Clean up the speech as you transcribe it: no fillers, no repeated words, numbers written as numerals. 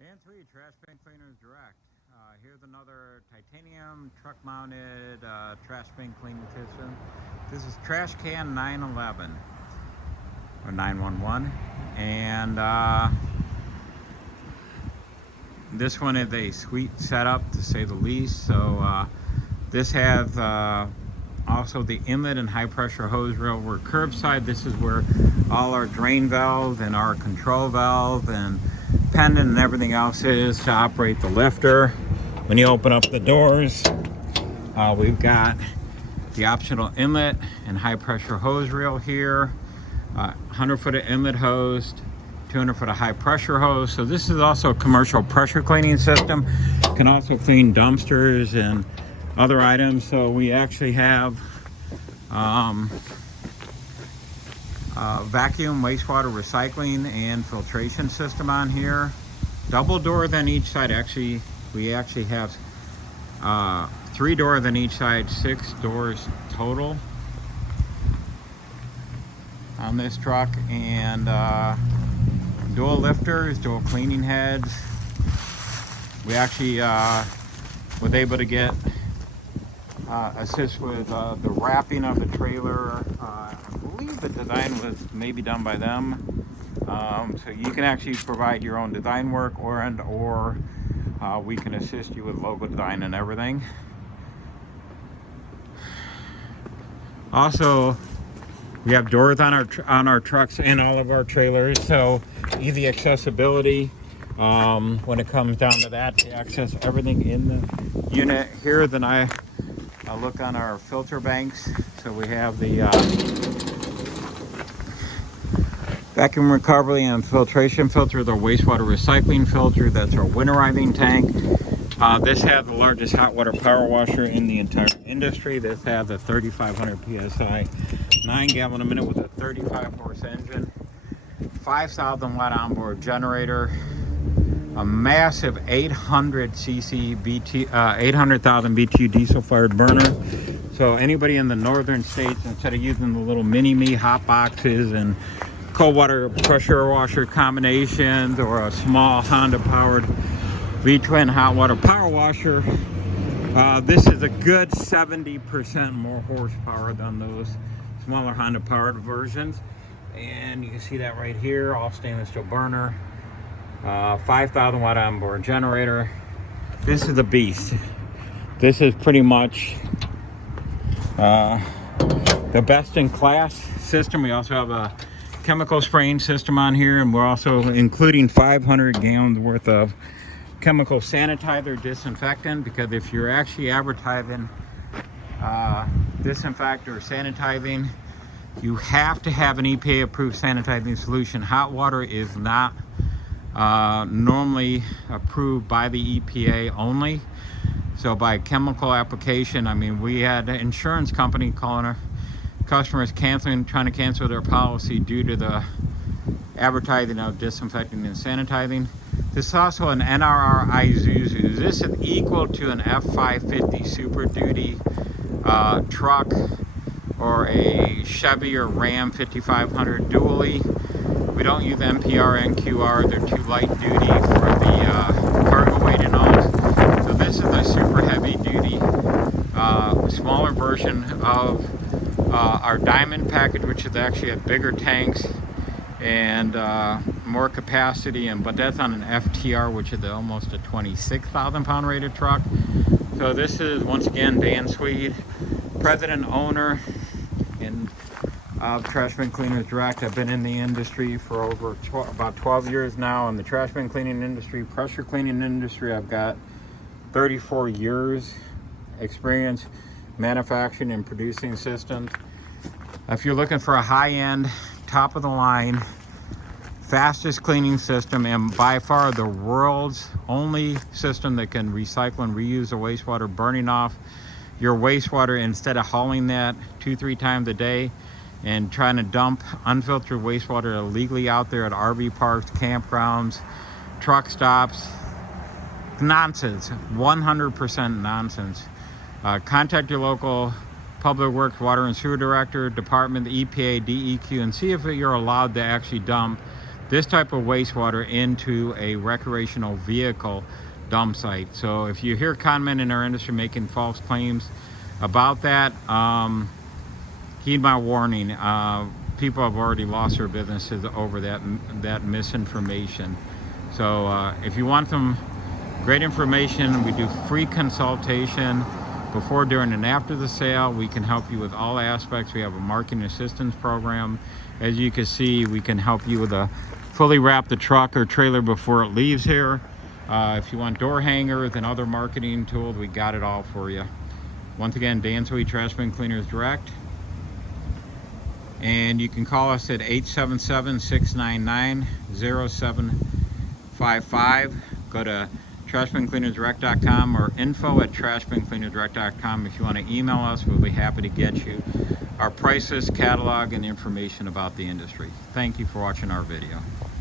Dan 3 Trash Bin Cleaners Direct. Here's another titanium truck mounted trash bin cleaning system. This is Trash Can 911 or 911, and this one is a sweet setup to say the least. So this has also the inlet and high pressure hose reel. We're curbside. This is where all our drain valves and our control valve and pendant and everything else is to operate the lifter. When you open up the doors, we've got the optional inlet and high pressure hose reel here, 100-foot of inlet hose, 200-foot of high pressure hose. So this is also a commercial pressure cleaning system. Can also clean dumpsters and other items. So we actually have vacuum, wastewater recycling, and filtration system on here. Double doors on each side. Actually, we actually have 3 doors on each side, 6 doors total on this truck, and dual lifters, dual cleaning heads. We actually was able to get assist with the wrapping of the trailer. I believe the design was maybe done by them. So you can actually provide your own design work, or we can assist you with logo design and everything. Also, we have doors on our trucks and all of our trailers, so easy accessibility when it comes down to that, to access everything in the unit. Here, then I look on our filter banks. So we have the vacuum recovery and filtration filter, the wastewater recycling filter. That's our winterizing tank. This has the largest hot water power washer in the entire industry. This has a 3,500 psi, 9 gallon a minute with a 35 horse engine, 5,000 watt onboard generator, a massive 800 cc 800,000 BTU diesel fired burner. So anybody in the northern states, instead of using the little mini-me hot boxes and cold water pressure washer combinations, or a small Honda powered V-twin hot water power washer, this is a good 70% more horsepower than those smaller Honda powered versions. And you can see that right here, all stainless steel burner, 5,000 watt onboard generator. This is a beast. This is pretty much the best in class system. We also have a chemical spraying system on here, and we're also including 500 gallons worth of chemical sanitizer disinfectant, because if you're actually advertising disinfect or sanitizing, you have to have an EPA approved sanitizing solution. Hot water is not normally approved by the EPA only. So by chemical application, I mean, we had an insurance company calling our customers trying to cancel their policy due to the advertising of disinfecting and sanitizing. This is also an NRR Isuzu. This is equal to an F550 Super Duty truck, or a Chevy or Ram 5500 dually. We don't use NPR, NQR. They're too light duty for the cargo weight and all. So this is a super heavy duty, smaller version of our Diamond package, which is actually a bigger tanks and more capacity, but that's on an FTR, which is almost a 26,000 pound rated truck. So this is, once again, Dan Swede, president owner of Trash Bin Cleaners Direct. I've been in the industry for over about 12 years now. In the trash bin cleaning industry, pressure cleaning industry, I've got 34 years experience manufacturing and producing systems. If you're looking for a high-end, top of the line, fastest cleaning system, and by far the world's only system that can recycle and reuse the wastewater, burning off your wastewater instead of hauling that 2-3 times a day and trying to dump unfiltered wastewater illegally out there at RV parks, campgrounds, truck stops. Nonsense. 100% nonsense. Contact your local Public Works, Water and Sewer Director, Department, EPA, DEQ, and see if you're allowed to actually dump this type of wastewater into a recreational vehicle dump site. So if you hear comment in our industry making false claims about that, heed my warning. People have already lost their businesses over that misinformation. So if you want some great information, we do free consultation before, during, and after the sale. We can help you with all aspects. We have a marketing assistance program. As you can see, we can help you with a fully wrap the truck or trailer before it leaves here. If you want door hangers and other marketing tools, we got it all for you. Once again, Dan Sweet, Trash Bin Cleaners Direct. And you can call us at 877-699-0755. Go to trashbincleanersdirect.com or info@trashbincleanersdirect.com. If you want to email us, we'll be happy to get you our prices, catalog, and information about the industry. Thank you for watching our video.